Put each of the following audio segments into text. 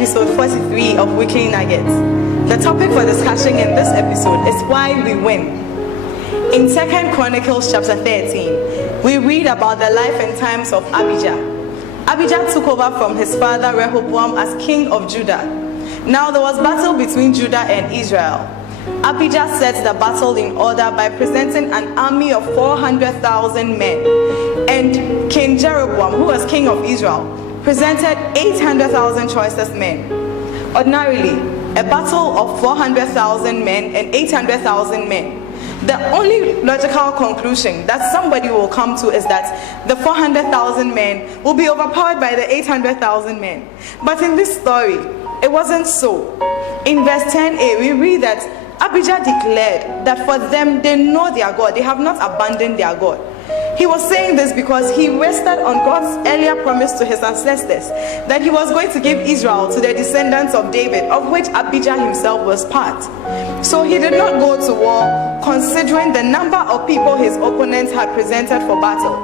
episode 43 of Weekly Nuggets. The topic for discussion in this episode is why we win. In 2 Chronicles chapter 13, we read about the life and times of Abijah. Abijah took over from his father Rehoboam as king of Judah. Now there was battle between Judah and Israel. Abijah set the battle in order by presenting an army of 400,000 men. And King Jeroboam, who was king of Israel, presented 800,000 choicest men. Ordinarily, a battle of 400,000 men and 800,000 men. The only logical conclusion that somebody will come to is that the 400,000 men will be overpowered by the 800,000 men. But in this story, it wasn't so. In verse 10a, we read that Abijah declared that for them, they know their God. They have not abandoned their God. He was saying this because he rested on God's earlier promise to his ancestors that he was going to give Israel to the descendants of David, of which Abijah himself was part. So he did not go to war considering the number of people his opponents had presented for battle.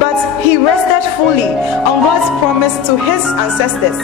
But he rested fully on God's promise to his ancestors,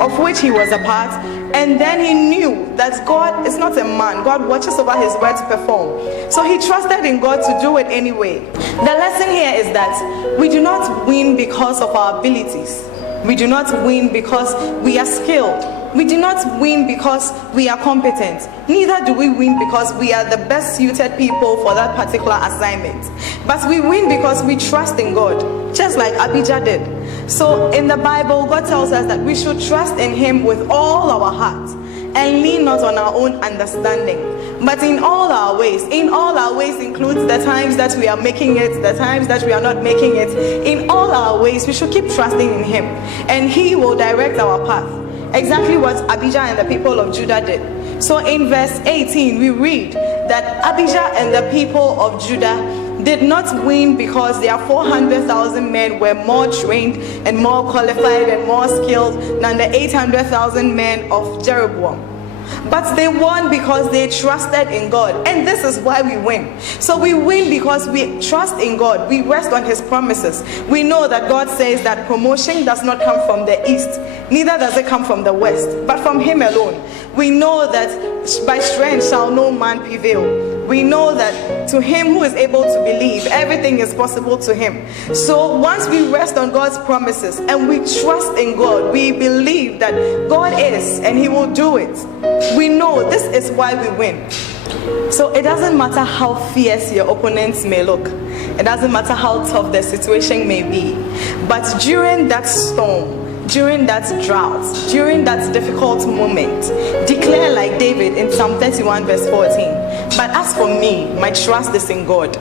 of which he was a part, and then he knew that God is not a man. God watches over his word to perform. So he trusted in God to do it anyway. The lesson here is that we do not win because of our abilities. We do not win because we are skilled. We do not win because we are competent. Neither do we win because we are the best suited people for that particular assignment. But we win because we trust in God, just like Abijah did. So in the Bible, God tells us that we should trust in him with all our heart and lean not on our own understanding, but in all our ways. In all our ways includes the times that we are making it, the times that we are not making it. In all our ways, we should keep trusting in him, and he will direct our path. Exactly what Abijah and the people of Judah did. So in verse 18, we read that Abijah and the people of Judah did not win because their 400,000 men were more trained and more qualified and more skilled than the 800,000 men of Jeroboam. But they won because they trusted in God. And this is why we win. So we win because we trust in God. We rest on his promises. We know that God says that promotion does not come from the east, neither does it come from the west, but from him alone. We know that by strength shall no man prevail. We know that to him who is able to believe, everything is possible to him. So once we rest on God's promises and we trust in God, we believe that God is and he will do it. We know this is why we win. So it doesn't matter how fierce your opponents may look. It doesn't matter how tough the situation may be. But during that storm, during that drought, during that difficult moment, declare like David in Psalm 31 verse 14. But as for me, my trust is in God.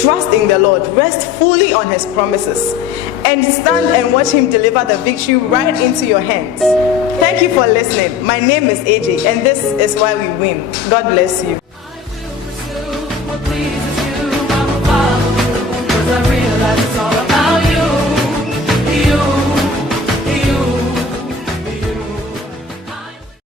Trust in the Lord, rest fully on his promises, and stand and watch him deliver the victory right into your hands. Thank you for listening. My name is AJ, and this is why we win. God bless you.